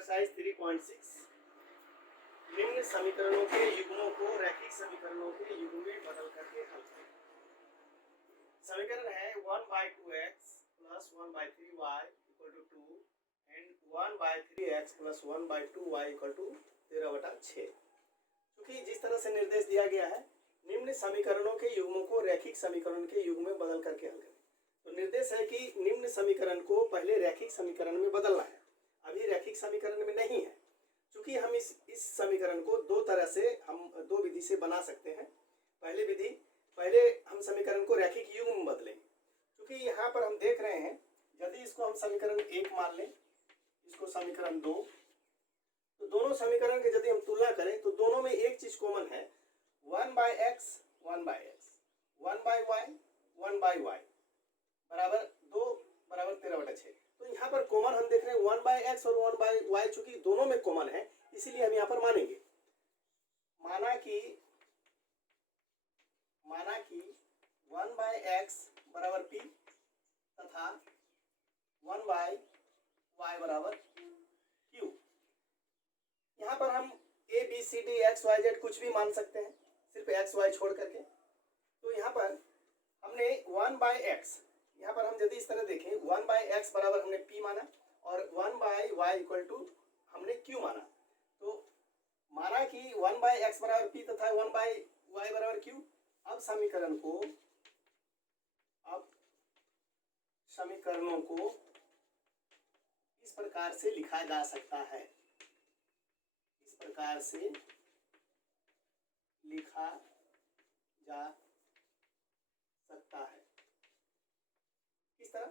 Exercise 3.6 निम्न समीकरणों के युग्मों को रैखिक समीकरणों के युग्म में बदल करके हल करें। समीकरण है 1/2x plus 1/3y equal to 2 and 1/3x plus 1/2y equal to 13/6। क्योंकि जिस तरह से निर्देश दिया गया है निम्न समीकरणों के युग्मों को रैखिक समीकरण के युग्म में बदल करके हल करें। तो निर्देश है कि निम्न समीकरण को पहले रैखिक समीकरण में बदलना है, अभी रैखिक समीकरण में नहीं है। क्योंकि हम इस समीकरण को दो तरह से हम दो विधि से बना सकते हैं। पहले हम समीकरण को रैखिक युग्म में बदलेंगे। क्योंकि यहाँ पर हम देख रहे हैं यदि इसको हम समीकरण 1 मान लें, इसको समीकरण 2, तो दोनों समीकरण की यदि हम तुलना करें तो दोनों में एक चीज कॉमन है, 1/x 1/x 1/y 1/y बराबर 2 बराबर 13/6। तो यहाँ पर कॉमन हम देख रहे हैं 1/x और 1/y, चूंकि दोनों में कॉमन है इसीलिए हम यहाँ पर मानेंगे। माना कि 1/x बराबर p तथा 1/y बराबर q। यहाँ पर हम a b c d x y z कुछ भी मान सकते हैं, सिर्फ x y छोड़ करके। तो यहाँ पर हमने 1/x, यहाँ पर हम यदि इस तरह देखें 1/x बराबर हमने p माना और 1/y इक्वल टू हमने q माना। तो माना कि 1/x बराबर p तथा 1/y बराबर q। अब समीकरणों को इस प्रकार से लिखा जा सकता है, इस प्रकार से लिखा जा सकता है। किस तरह?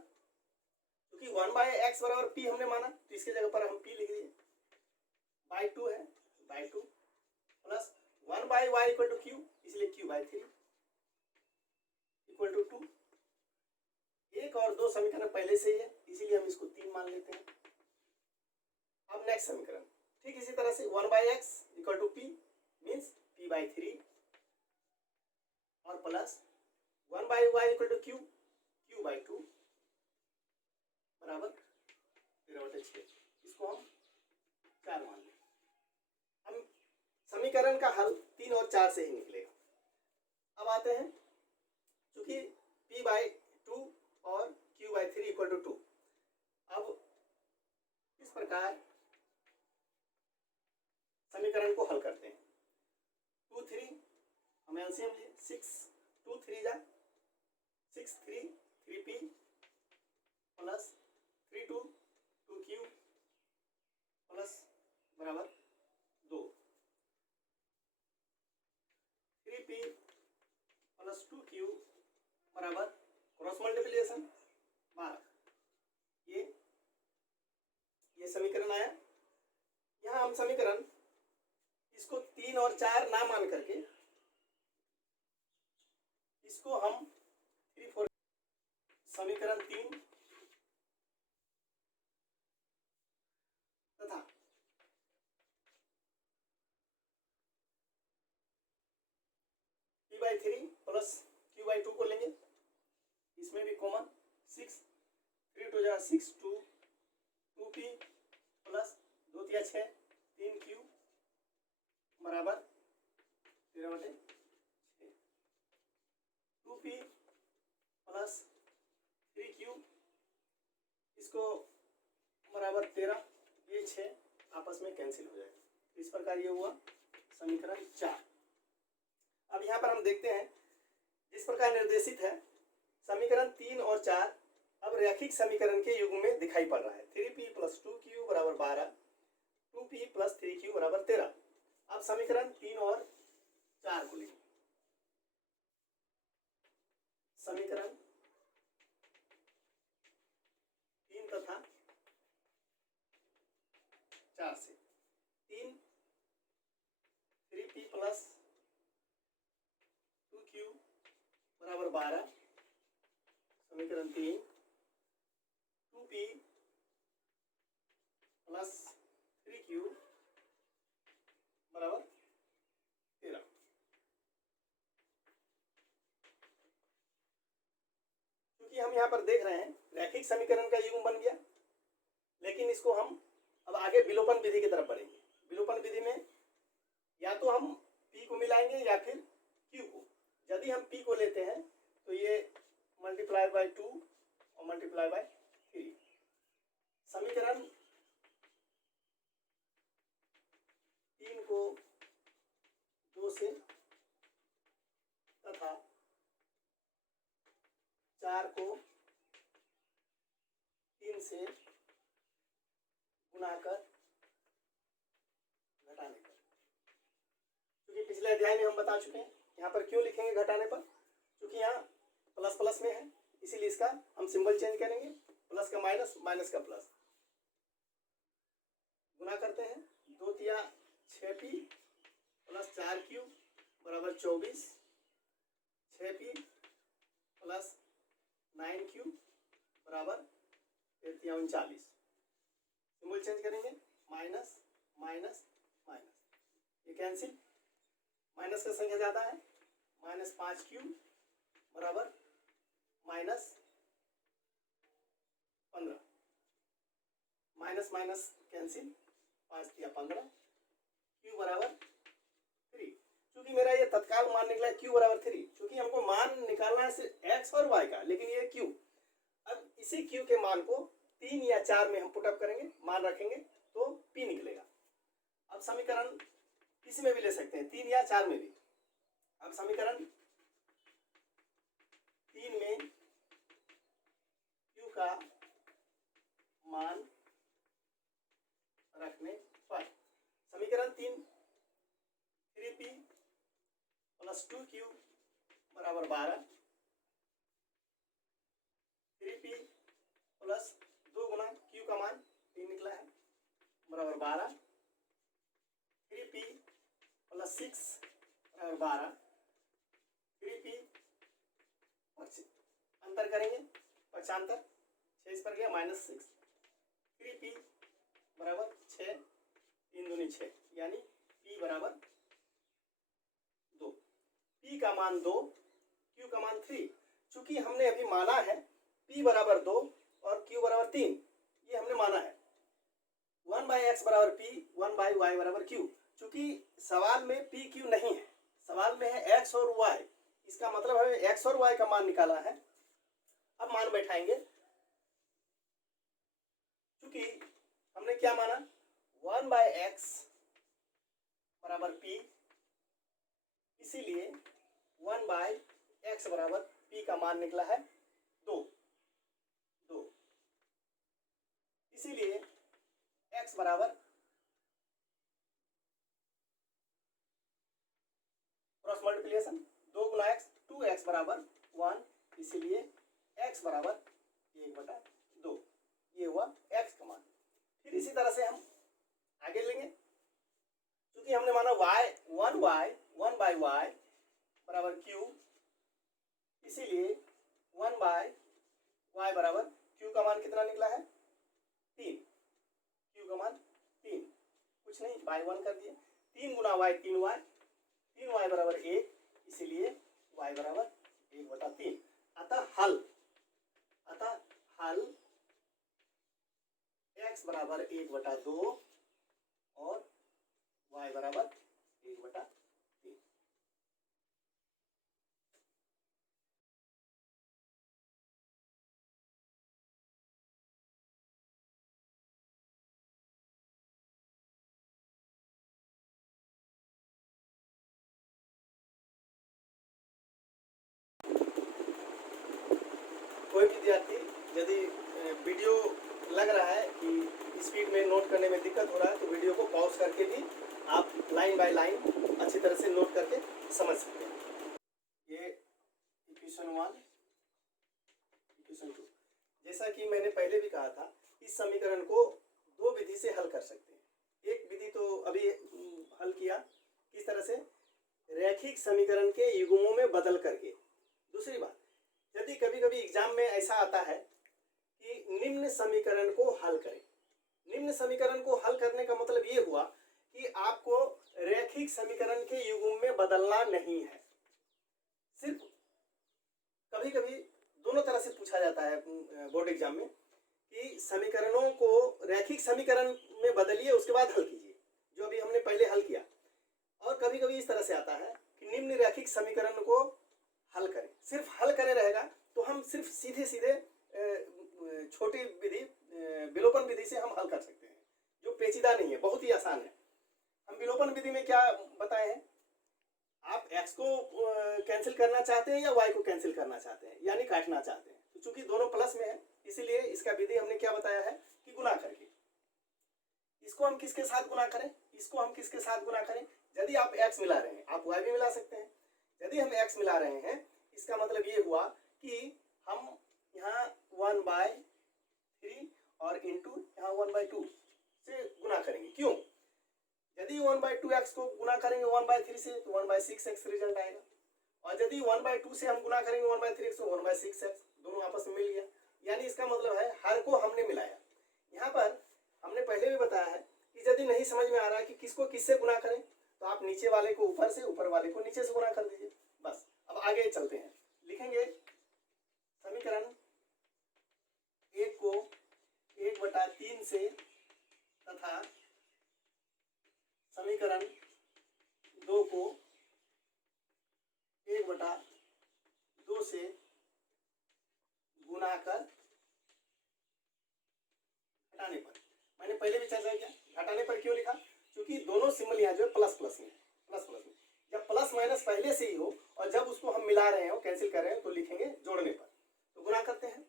क्योंकि 1/x बराबर p हमने माना तो इसके जगह पर हम p लिख दिए, /2 है, /2 plus 1/y equal to q, इसलिए q/3 इक्वल टू 2। एक और दो समीकरण पहले से ही है इसीलिए हम इसको 3 मान लेते हैं। अब नेक्स्ट समीकरण ठीक इसी तरह से 1/x equal to p means p/3 और plus 1/y equal to q, q/2 बराबर 13/6। इसको हम 4 मान लें। हम समीकरण का हल 3 और 4 से ही निकलेगा। अब आते हैं, चूंकि p/2 और q/3 इक्वल टू 2। अब इस प्रकार समीकरण को हल करते हैं। 2 3 हम एलसीएम लिए, 6 2 3 जा 6 3 3p प्लस 3 2 2q प्लस बराबर 2, 3p प्लस 2q बराबर क्रॉस मल्टीप्लिकेशन 12। ये समीकरण आया। यहाँ हम समीकरण इसको 3 और 4 ना मान करके इसको हम 3 4 समीकरण 3 तथा p/3 प्लस q/2 को लेंगे, इसमें भी कॉमन 6 3 2 6 2 2p प्लस 2 3 6 3q बराबर 13/6। 2p प्लस 3q इसको बराबर 13, ये 6 आपस में कैंसिल हो जाएगा। इस प्रकार ये हुआ समीकरण 4। अब यहाँ पर हम देखते हैं जिस प्रकार निर्देशित है समीकरण 3 और 4 अब रैखिक समीकरण के युग्म में दिखाई पड़ रहा है। 3p प्लस 2q बराबर 12, 2p प्लस 3q बराबर 13। अब समीकरण 3 और 4 को लेंगे। समीकरण 3 तथा 4 से 3p प्लस 2q बराबर 12, समीकरण 3 2p प्लस 3q बराबर 13। क्योंकि हम यहाँ पर देख रहे हैं रैखिक समीकरण का युग्म बन गया, लेकिन इसको हम अब आगे विलोपन विधि की तरफ बढ़ेंगे। विलोपन विधि में या तो हम p को मिलाएंगे या फिर q को। यदि हम p को लेते हैं तो ये मल्टीप्लाई बाय 2 और मल्टीप्लाई बाय 3। समीकरण 3 को 2 से तथा 4 को 3 से गुणा कर घटाने पर, क्योंकि पिछले अध्याय में हम बता चुके हैं यहाँ पर क्यों लिखेंगे घटाने पर, क्योंकि यहाँ प्लस प्लस में है, इसीलिए इसका हम सिंबल चेंज करेंगे, प्लस का माइनस, माइनस का प्लस। गुना करते हैं, 2 तिया 6p प्लस 4q बराबर 24, 6p प्लस 9q बराबर 39। सिंबल चेंज करेंगे, माइनस माइनस माइनस, ये कैंसिल, माइनस का संख्या ज्यादा है, माइनस 5q बराबर माइनस 15, माइनस माइनस कैंसिल, 5 या 15, q बराबर 3। क्योंकि मेरा ये तत्काल मान निकला है q बराबर 3, क्योंकि हमको मान निकालना है सिर्फ x और y का, लेकिन ये q। अब इसी q के मान को 3 या 4 में हम पुटअप करेंगे, मान रखेंगे तो p निकलेगा। अब समीकरण किसी में भी ले सकते हैं, 3 या 4 में भी। अब समीकरण 3 में q का मान रखने पर समीकरण 3p प्लस 2q बराबर 12, 3p प्लस 2 गुना q का मान 3 निकला है बराबर 12, 3p प्लस 6 बराबर 12, 3p अंतर करेंगे, पक्षांतर 6 इस पर गया माइनस 6, 3p बराबर 6, 3 दूनी 6, यानी p बराबर 2। p का मान 2, q का मान 3। चूंकि हमने अभी माना है p बराबर 2 और q बराबर 3, ये हमने माना है। 1 बाई एक्स बराबर p, 1 बाई वाई बराबर q। चूंकि सवाल में p q नहीं है, सवाल में है x और y, इसका मतलब हमें x और y का मान निकाला है। अब मान बैठाएंगे, क्योंकि हमने क्या माना, 1 बाई एक्स बराबर p, इसीलिए 1 बाई एक्स बराबर p का मान निकला है 2, इसीलिए x बराबर क्रॉस मल्टीप्लिकेशन 2 गुना x, 2x बराबर 1, इसीलिए x बराबर 1/2, ये हुआ x का मान। फिर इसी तरह से हम आगे लेंगे, क्योंकि हमने माना y 1 बाई y बराबर q, इसीलिए 1 बाई y बराबर q का मान कितना निकला है 3, q का मान 3, कुछ नहीं बाई 1 कर दिए, 3 गुना y 3y बराबर 1, इसीलिए y बराबर 1/3। अतः हल x बराबर 1/2 और y बराबर 1/3। कोई विद्यार्थी यदि वीडियो लग रहा है कि स्पीड में नोट करने में दिक्कत हो रहा है, तो वीडियो को पॉज करके भी आप लाइन बाय लाइन अच्छी तरह से नोट करके समझ सकते हैं। ये इक्वेशन 1, इक्वेशन 2, जैसा कि मैंने पहले भी कहा था, इस समीकरण को 2 विधि से हल कर सकते हैं। एक विधि तो अभी हल किया, किस तरह से, रैखिक समीकरण के युग्मों में बदल करके। दूसरी बात, यदि कभी कभी एग्जाम में ऐसा आता है कि निम्न समीकरण को हल करें। निम्न समीकरण को हल करने का मतलब ये हुआ कि आपको रैखिक समीकरण के युग्म में बदलना नहीं है। सिर्फ कभी कभी दोनों तरह से पूछा जाता है बोर्ड एग्जाम में कि समीकरणों को रैखिक समीकरण में उसमें बदलिए, उसके बाद हल कीजिए, जो अभी हमने पहले हल किया। और कभी कभी इस तरह से आता है कि निम्न रैखिक समीकरण को हल करें, सिर्फ हल करें रहेगा तो हम सिर्फ सीधे सीधे छोटी विधि विलोपन विधि से हम हल कर सकते हैं, जो पेचीदा नहीं है, बहुत ही आसान है। हम विलोपन विधि में क्या बताए हैं, आप x को कैंसिल करना चाहते हैं या y को कैंसिल करना चाहते हैं, यानी काटना चाहते हैं, तो चूंकि दोनों प्लस में है इसीलिए इसका विधि हमने क्या बताया है कि गुना करके। इसको हम किसके साथ गुना करें, इसको हम किसके साथ गुना करें, यदि आप x मिला रहे हैं आप y भी मिला सकते हैं। यदि हम x मिला रहे हैं इसका मतलब ये हुआ कि हम यहाँ 1/3 और इंटू यहाँ 1/2 से गुना करेंगे। क्यों, यदि 1/2x को गुना करेंगे 1/3 से तो 1/6x रिजल्ट आएगा, और यदि 1/2 से हम गुना करेंगे 1/3 तो 1/6x, दोनों आपस में मिल गया। यानी इसका मतलब है हर को हमने मिलाया। यहाँ पर हमने पहले भी बताया है कि यदि नहीं समझ में आ रहा है कि किसको किससे गुना करें तो आप नीचे वाले को ऊपर से, ऊपर वाले को नीचे से गुना कर दीजिए, बस। अब आगे चलते हैं, लिखेंगे समीकरण 1 को 1/3 से तथा समीकरण 2 को 1/2 से गुना कर घटाने पर, मैंने पहले भी चर्चा किया, घटाने पर क्यों लिखा, क्योंकि दोनों सिंबल यहाँ जो है प्लस प्लस में, प्लस प्लस में। जब प्लस माइनस पहले से ही हो और जब उसको हम मिला रहे हो, कैंसिल कर रहे हैं, तो लिखेंगे जोड़ने पर। तो गुना करते हैं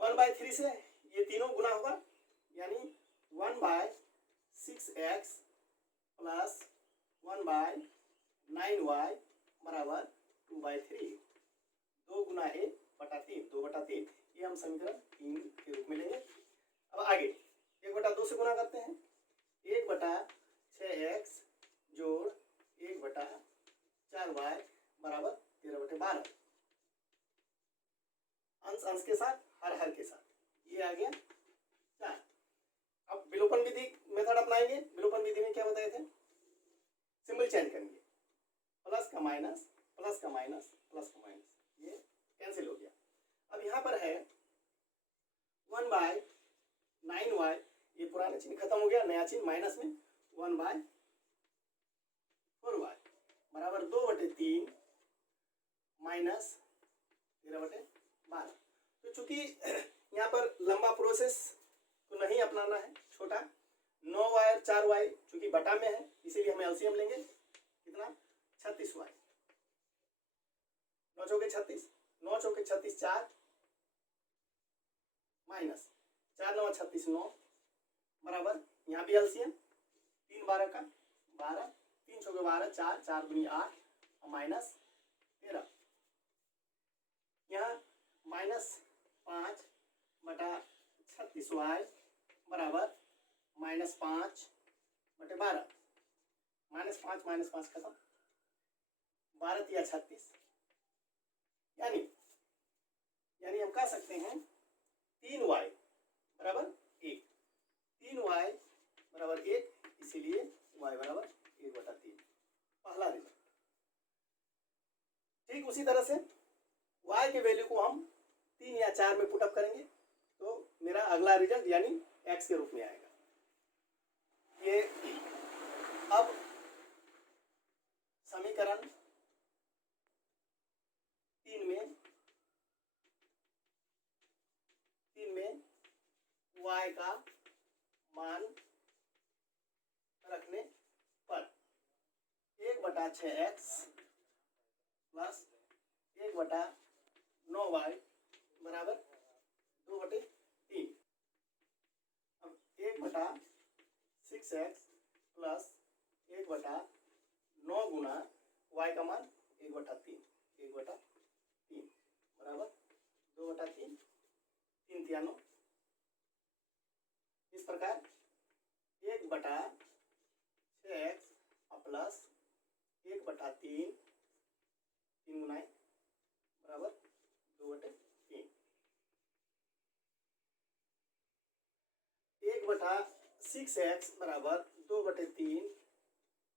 1/3 से, ये तीनों गुना होगा, यानी 1/6x प्लस 1/9y बराबर 2/3, 2 गुना 1/3, 2/3, ये हम समीकरण 3 के रूप में लेंगे। अब आगे 1/2 से गुना करते हैं, 1/6x जोड़ 1/4y बराबर 13/12, अंश अंश के साथ, हर के साथ, ये आ गया 4। अब विलोपन विधि मेथड अपनाएंगे। विलोपन विधि में क्या बताए थे, सिंबल चेंज करेंगे, प्लस का माइनस, प्लस का माइनस, प्लस का माइनस, ये कैंसिल हो गया। अब यहाँ पर है 1/9y, ये पुराना चिन्ह खत्म हो गया, नया चिन्ह माइनस में 1/4y बराबर 2/3 माइनस 13/12। तो चूंकि यहाँ पर लंबा प्रोसेस तो नहीं अपनाना है, छोटा 9y और 4y चूंकि बटा में है इसीलिए हम एलसीएम लेंगे, कितना 36y, 9 चौके 36, 9 चौके 36 4 माइनस 4 9 36 9 बराबर, यहाँ भी एलसीएम 3 12 का 12, 3 चौके 12, 4 4 दूनी 8 और माइनस 13, यहाँ -5/36y बराबर -5/12, -5 -5 खत्म, 12 या 36, यानी हम कह सकते हैं 3y बराबर 1, 3y बराबर 1, इसीलिए y बराबर 1/3, पहला रिजल्ट। ठीक उसी तरह से y के वैल्यू को हम 3 या 4 में पुटअप करेंगे तो मेरा अगला रिजल्ट यानी x के रूप में आएगा। ये अब समीकरण 3 में y का मान रखने पर 1/6x प्लस 1/9y बराबर 2/3। अब 1/6x प्लस 1/9 गुना y का मान 1/3 बराबर 2/3, 3 3 9। इस प्रकार 1/6x प्लस 1/3, 3 गुना बराबर 2/3, 1/6x बराबर 2/3,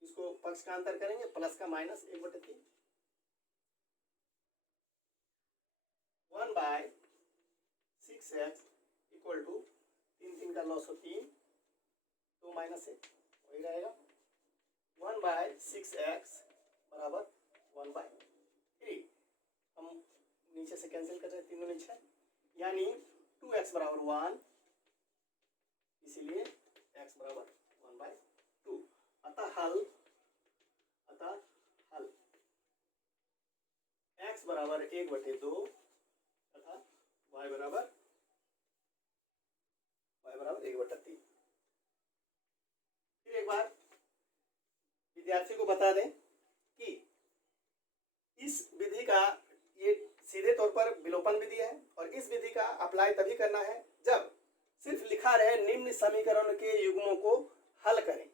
इसको पक्ष का अंतर करेंगे, प्लस का माइनस 1/3, 1/6x इक्वल टू 3 3 का लॉस हो 3, माइनस है वही रहेगा। 1/6x बराबर 1/3। हम नीचे से कैंसिल कर रहे हैं, 3 दूनी 6, यानी 2x बराबर 1, इसीलिए x बराबर 1/2। अतः हल x बराबर 1/2 तथा y बराबर 1/3। फिर एक बार विद्यार्थी को बता दें कि इस विधि का ये सीधे तौर पर विलोपन विधि है, और इस विधि का अप्लाई तभी करना है जब सिर्फ लिखा रहे निम्न समीकरण के युग्मों को हल करें।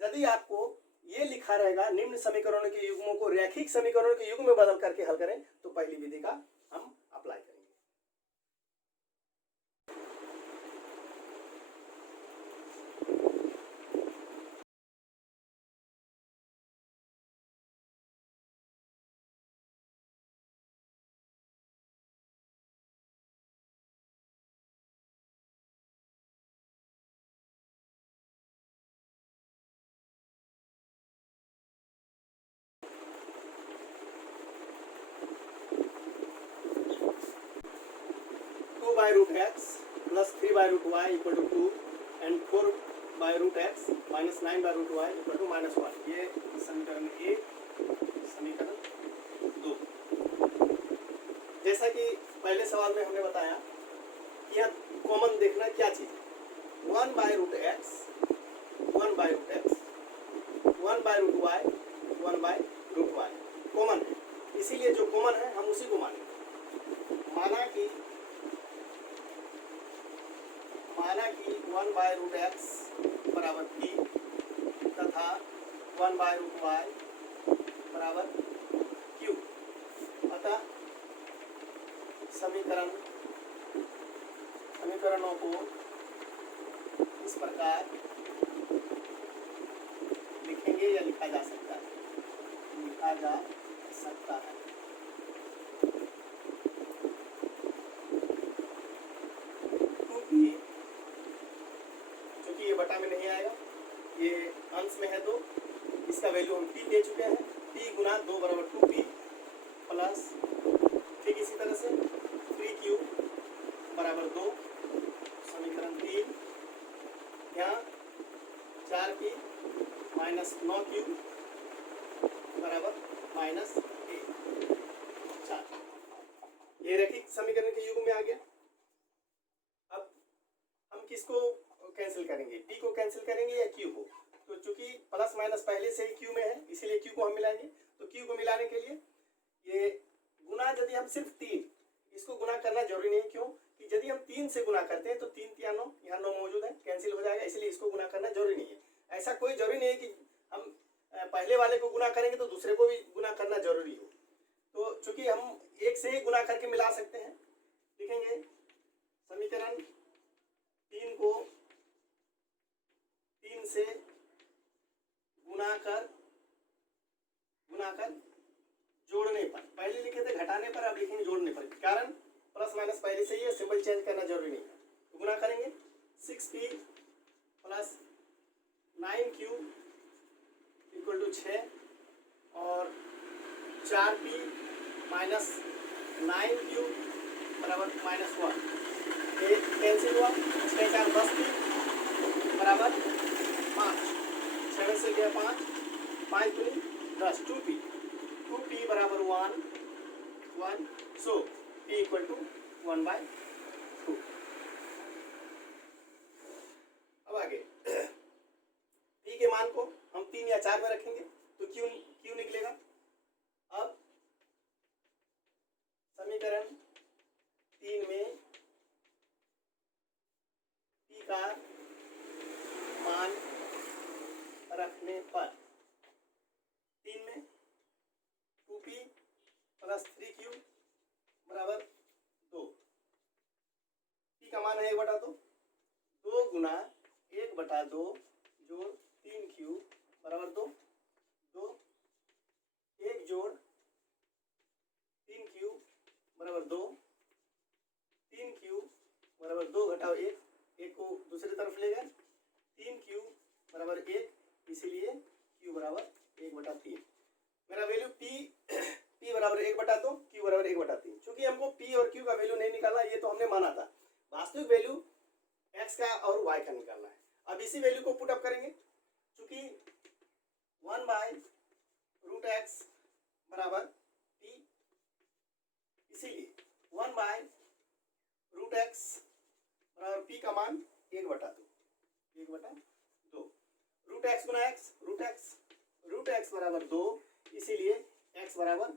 यदि आपको ये लिखा रहेगा निम्न समीकरणों के युग्मों को रैखिक समीकरणों के युग्म में बदल करके हल करें, तो पहली विधि का हम अप्लाई करेंगे। 2/√x plus 3/√y equal to 2 and 4/√x minus 9/√y equal to -1। ये समीकरण 1, समीकरण 2। जैसा कि पहले सवाल में हमने बताया कि यह कॉमन देखना क्या चीज़ है। 1/√x 1/√x 1/√y 1/√y common है, इसीलिए जो कॉमन है हम उसी को मानेंगे। माना कि 1/√x बराबर p तथा 1/√y बराबर q। अतः समीकरणों को इस प्रकार लिखेंगे या लिखा जा सकता है, क्योंकि ये बटा में नहीं आएगा, ये अंश में है, तो इसका वैल्यू हम p दे चुके हैं। p गुना 2 बराबर 2p प्लस ठीक इसी तरह से 3q बराबर 2, समीकरण 3। यहाँ 4p माइनस 9q बराबर -1। 4 ये रैखिक समीकरण के युग में आ गया। अब हम किसको कैंसिल करेंगे, p को कैंसिल करेंगे या q को? तो चूंकि प्लस माइनस पहले से ही q में है, इसीलिए q को हम मिलाएंगे। तो q को मिलाने के लिए ये गुना, यदि हम सिर्फ 3 इसको गुना करना जरूरी नहीं, क्यों कि यदि हम 3 से गुना करते हैं तो 3 × 9, यहाँ 9 मौजूद है, कैंसिल हो जाएगा, इसलिए इसको गुना करना जरूरी नहीं है। ऐसा कोई जरूरी नहीं है कि हम पहले वाले को गुना करेंगे तो दूसरे को भी गुना करना जरूरी हो। तो चूंकि हम एक से ही गुना करके मिला सकते हैं, लिखेंगे समीकरण 3 को 3 से गुना कर जोड़ने पर, पहले लिखे थे घटाने पर, अब लिखेंगे जोड़ने पर, कारण प्लस माइनस पहले से ही है, सिंबल चेंज करना जरूरी नहीं है। तो गुना करेंगे 6p plus 9q equal to 6 और 4p माइनस 9q बराबर -1। ये कैंसिल हुआ, 6 4 10p बराबर 5, 6 से गया 5, 5 दूनी 10, 2p बराबर 1, सो p इक्वल टू 1/2। अब आगे p के मान को हम 3 या 4 में रखेंगे तो q निकलेगा। अब समीकरण 3 में p का मान रखने पर 3 में 2p प्लस 3q बराबर 2, p का मान है 1/2, 2 गुना 1/2 जोड़ 3q बराबर 2, 1 जोड़ 3q बराबर 2, 3q बराबर 2 घटाओ 1, 1 को दूसरी तरफ ले गए, 3q बराबर 1, इसीलिए q बराबर 1/3। मेरा वैल्यू p बराबर 1/2, q बराबर 1/3। चूंकि हमको p और q का वैल्यू नहीं निकालना, ये तो हमने माना था, वास्तविक वैल्यू x का और y का निकालना है। अब इसी वैल्यू को पुट अप करेंगे, चूंकि 1/√x बराबर p, इसीलिए 1/√x बराबर p का मान 1/2। रूट एक्स गुना एक्स, रूट एक्स बराबर 2, इसीलिए x बराबर,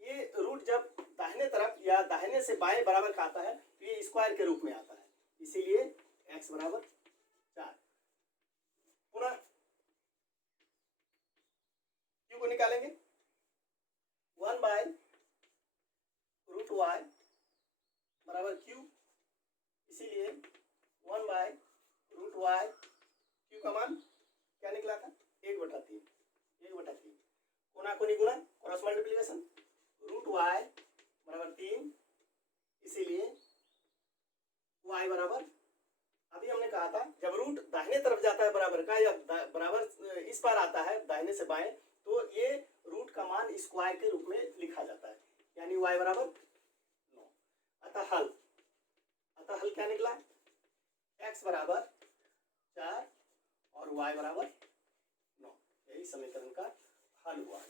ये रूट जब दाहिने तरफ या दाहिने से बाएं बराबर का आता है तो ये स्क्वायर के रूप में आता है, इसीलिए x बराबर 4। पुनः q को निकालेंगे, 1/√y बराबर q, इसीलिए 1/√y, q का मान क्या निकला था 1/3। कोना कोनी गुना, क्रॉस मल्टीप्लिकेशन, √y बराबर 3, इसीलिए y बराबर, अभी हमने कहा था जब रूट दाहिने तरफ जाता है बराबर का या बराबर इस पार आता है दाहिने से बाएं, तो ये रूट का मान स्क्वायर के रूप में लिखा जाता है, यानी y बराबर 9। अतः हल क्या निकला, x बराबर 4 और y बराबर 9। यही समीकरण का हल हुआ।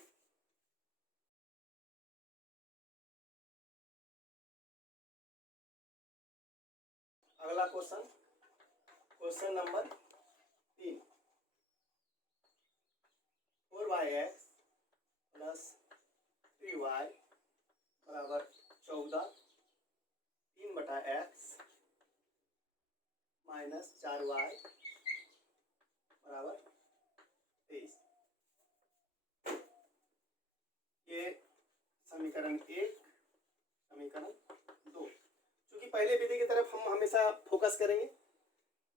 अगला question number 3, 4x plus 3y बराबर 14, 3/x माइनस 4y बराबर 23। ये समीकरण 1, समीकरण 2। चूंकि पहले विधि की तरफ हम हमेशा फोकस करेंगे,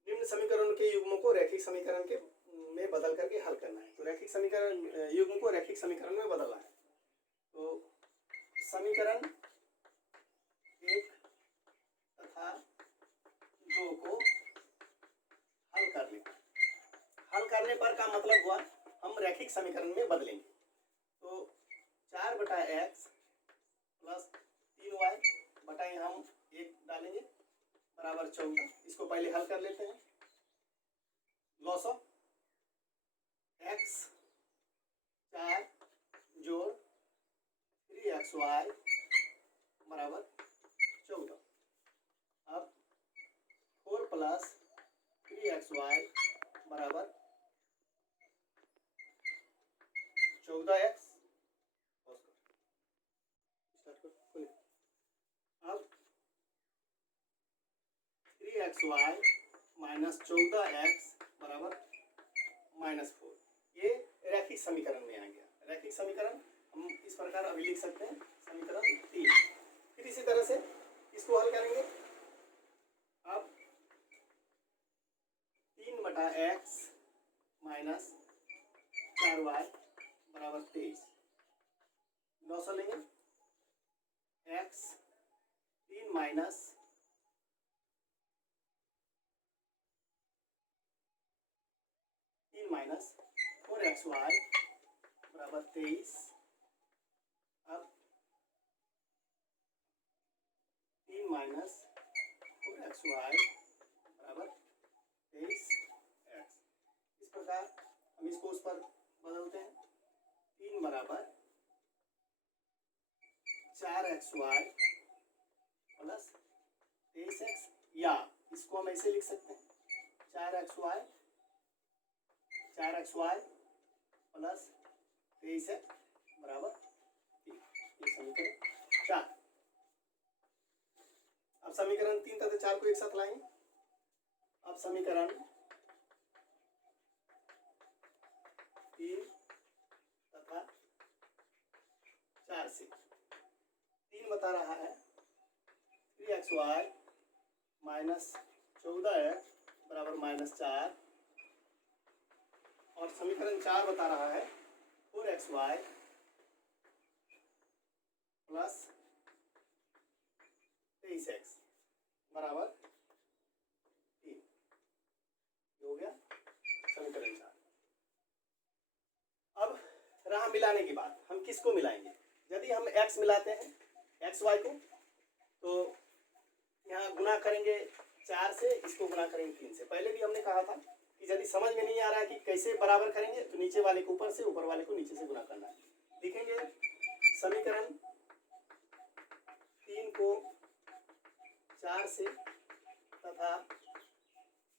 निम्न समीकरणों के युग्मों को रैखिक समीकरण के में बदल करके हल करना है। तो रैखिक समीकरण युग्म को रैखिक समीकरण में बदलना है। तो समीकरण 1 तथा 2 को हल करने पर का मतलब हुआ हम रैखिक समीकरण में बदलेंगे। तो 4/x प्लस 3y बटा हम 1 डालेंगे बराबर 14। इसको पहले हल कर लेते हैं। लॉस ऑफ x 4 जोड़ 3xy बराबर 14। अब 4 प्लस 3xy बराबर 14x। अब 3xy माइनस 14x बराबर -4। ये रैखिक समीकरण में आ गया। रैखिक समीकरण हम इस प्रकार अभी लिख सकते हैं, समीकरण 3। फिर इसी तरह से इसको हल करेंगे। अब 3/x माइनस 4y बराबर 23। लॉस लेंगे, x 3 माइनस 4xy बराबर 23। अब 3 माइनस 4xy बराबर 23x। इस प्रकार हम इसको उस पर बदलते हैं। 3 बराबर 4xy प्लस 23x, या इसको हम ऐसे लिख सकते हैं 4xy प्लस 23x बराबर 3। ये समीकरण 4। अब समीकरण 3 तथा 4 को एक साथ लाएंगे। अब समीकरण 3 तथा 4 से 3 बता रहा है 3xy माइनस 14x बराबर -4, और समीकरण 4 बता रहा है 4xy प्लस 23x बराबर 3। हो गया समीकरण 4। यहाँ मिलाने की बात, हम किसको मिलाएंगे? यदि हम x मिलाते हैं एक्स वाई को, तो यहाँ गुना करेंगे 4 से, इसको गुना करेंगे 3 से। पहले भी हमने कहा था कि यदि समझ में नहीं आ रहा है कि कैसे बराबर करेंगे, तो नीचे वाले को ऊपर से, ऊपर वाले को नीचे से गुना करना है। लिखेंगे समीकरण 3 को 4 से तथा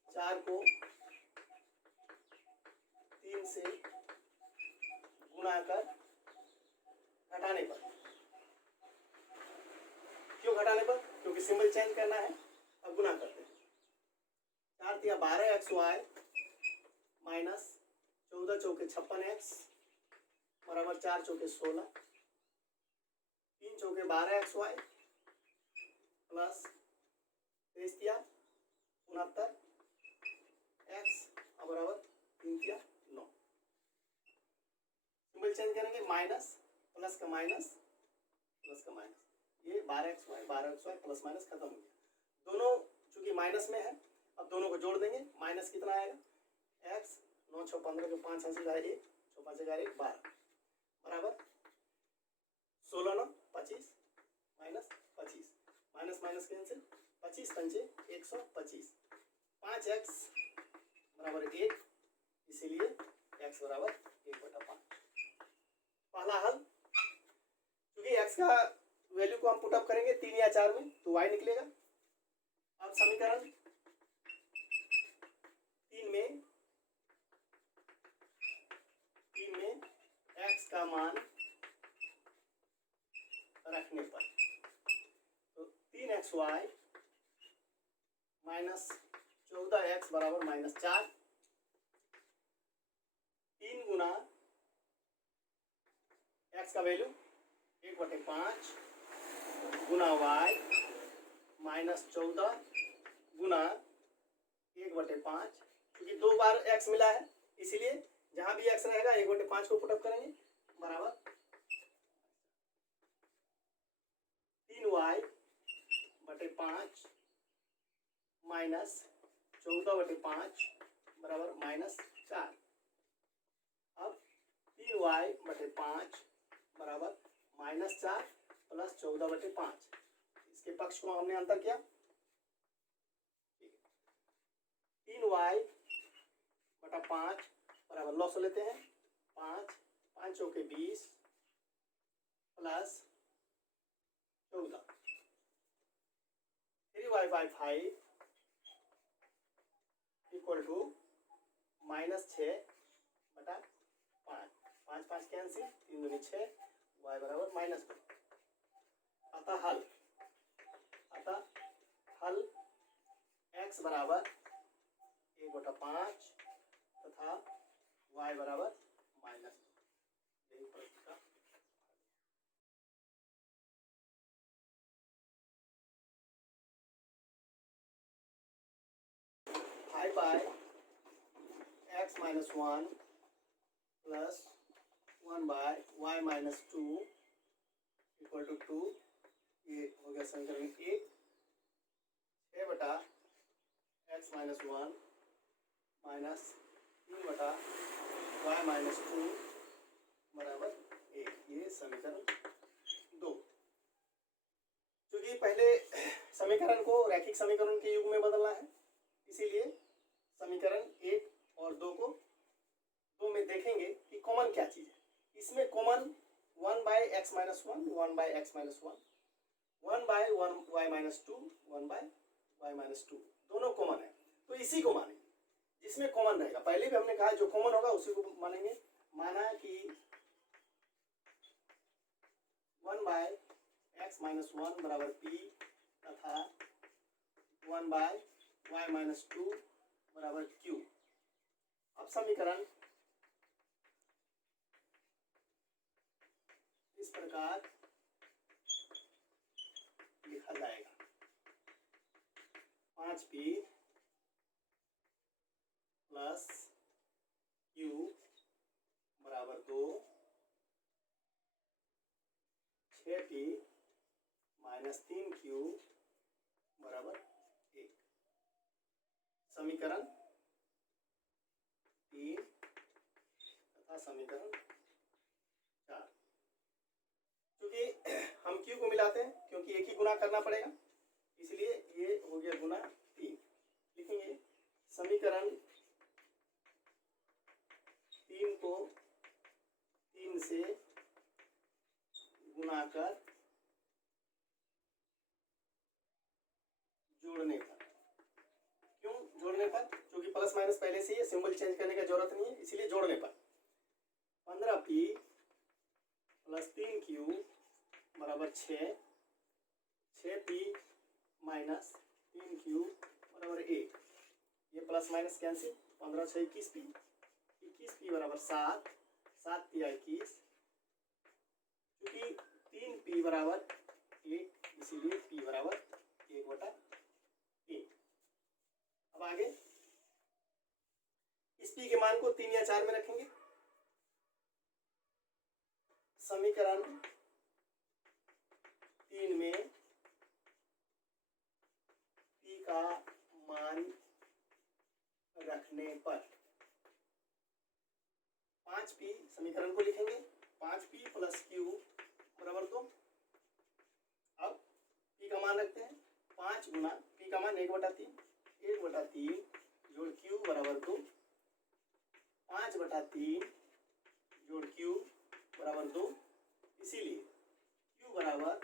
4 को 3 से गुणा कर घटाने पर। क्यों घटाने पर? क्योंकि सिंबल चेंज करना है। अब गुना करते हैं। 4 तिया 12xy माइनस 14 चौके 56x बराबर 4 चौके 16, 3 चौके 12xy प्लस 23 तिया 69x बराबर 3 तिया 9। सिंबल चेंज करेंगे, माइनस प्लस का माइनस प्लस का माइनस, ये 12xy प्लस माइनस खत्म हो गया। दोनों चूंकि माइनस में है, अब दोनों को जोड़ देंगे। माइनस कितना आएगा? x 9 6 15 के 5 8 11 1 6 5 11 1 12 बराबर 16 9 25 माइनस 25, माइनस माइनस कैंसिल, 25 पंचे 125, 5x बराबर 1, इसीलिए x बराबर 1/5। पहला हल, क्योंकि x का वैल्यू को हम पुटअप करेंगे 3 या 4 में, तो y निकलेगा। अब समीकरण 3 में x का मान रखने पर, तो 3xy माइनस 14x बराबर माइनस 4, 3 गुना x का वैल्यू 1/5 गुना y माइनस 14 गुना 1/5, क्योंकि 2 बार x मिला है, इसीलिए जहां भी x रहेगा 1/5 को पुटअप करेंगे बराबर 3y/5 माइनस 14/5 बराबर माइनस 4। अब 3y/5 बराबर माइनस 4 प्लस 14/5, इसके पक्ष को हमने अंतर किया। 3y/5 बराबर लॉस लेते हैं 5 5 चौके 20 plus 14, 3y/5 equal to minus 6/5, 5 5 cancel, 3 दूनी 6, y बराबर माइनस 2। अतः हल x बराबर 1/5 तथा y बराबर माइनस 2। यही प्रश्न का five by x minus 1 plus 1 by y minus 2 equal to 2। ये हो गया समीकरण 1। 6/x minus 1 minus 3/y minus 2 बराबर 1, ये समीकरण 2। क्योंकि पहले समीकरण को रैखिक समीकरण के युग में बदलना है, इसीलिए समीकरण 1 और 2 को 2 में देखेंगे कि कॉमन क्या चीज है। इसमें common 1/x minus 1 1/x minus 1 1/1y minus 2 1/y minus 2 दोनों कॉमन है, तो इसी को मानेंगे जिसमें कॉमन रहेगा। पहले भी हमने कहा जो कॉमन होगा उसी को मानेंगे। माना कि 1/x माइनस 1 बराबर p तथा 1/y माइनस 2 बराबर q। अब समीकरण इस प्रकार लिखा जाएगा, 5p प्लस q बराबर 2, 6p माइनस 3q बराबर 1। समीकरण 3 तथा समीकरण क्योंकि हम क्यू को मिलाते हैं, क्योंकि एक ही गुना करना पड़ेगा, इसलिए ये हो गया गुना 3। लिखेंगे समीकरण 3 को 3 से गुना कर जोड़ने पर। क्यों जोड़ने पर? क्योंकि प्लस माइनस पहले से ही सिंबल चेंज करने की जरूरत नहीं है, इसीलिए जोड़ने पर 15p प्लस 3q बराबर 6, 6p माइनस 3q बराबर 1। ये plus minus cancel, 15 6 21p, 21p बराबर 7, 7 p 21, क्योंकि 3p बराबर 1 इसीलिए p बराबर 1/3। अब आगे इस p के मान को 3 या 4 में रखेंगे। समीकरण 3 में p का मान रखने पर 5p, समीकरण को लिखेंगे 5p प्लस q बराबर 2। अब p का मान रखते हैं 5 गुना p का मान 1/3, 1/3 जोड़ q बराबर 2, 5/3 जोड़ q बराबर 2, इसीलिए q बराबर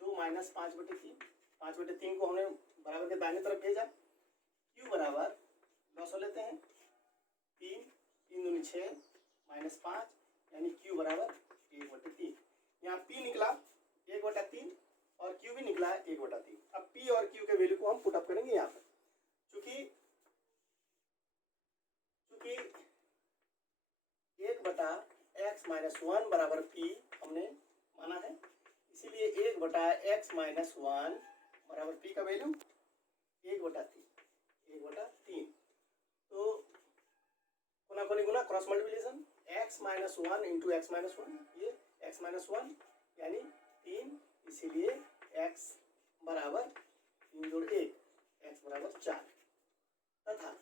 2 माइनस 5/3। 5/3 को हमने बराबर के दाहिने तरफ भेजा, q बराबर लॉस लेते हैं 3, 3 दूनी 6 माइनस 5, यानी q बराबर 1/3। यहाँ p निकला 1/3 और q भी निकला 1/3। अब p और q के वैल्यू को हम पुट अप करेंगे यहाँ पर, क्योंकि 1/x-1 बराबर p हमने माना है, इसीलिए 1/x-1 बराबर p का वैल्यू 1/3। तो गुना कोनी गुना cross multiplication x-1 into x-1, ये x-1 यानी 3, इसीलिए x बराबर 3 जोड़ 1, x बराबर 4, तथा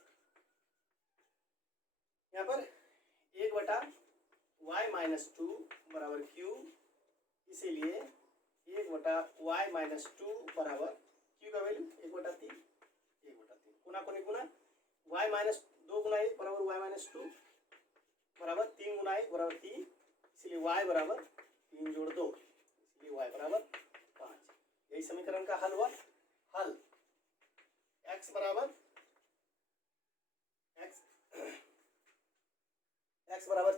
यहाँ पर 1/y-2 बराबर q, इसीलिए 1/y-2 बराबर q का वैल्यू 1/3। गुना कोनी गुना y-2 गुना 1 बराबर y-2 बराबर 3 गुना 1 बराबर 3, इसलिए y बराबर 3 जोड़ 2, इसलिए y बराबर 5। यही समीकरण का हल हुआ। हल x बराबर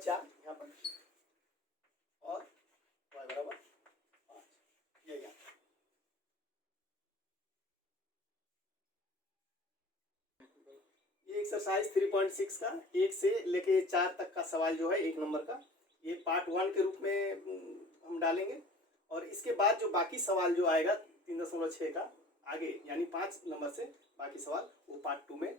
4 यहाँ पर और y बराबर 5, यही आता है। ये एक्सरसाइज 3.6 का 1 से लेके 4 तक का सवाल जो है 1 नंबर का, ये पार्ट 1 के रूप में हम डालेंगे, और इसके बाद जो बाकी सवाल जो आएगा 3.6 का आगे, यानी 5 नंबर से बाकी सवाल वो पार्ट 2 में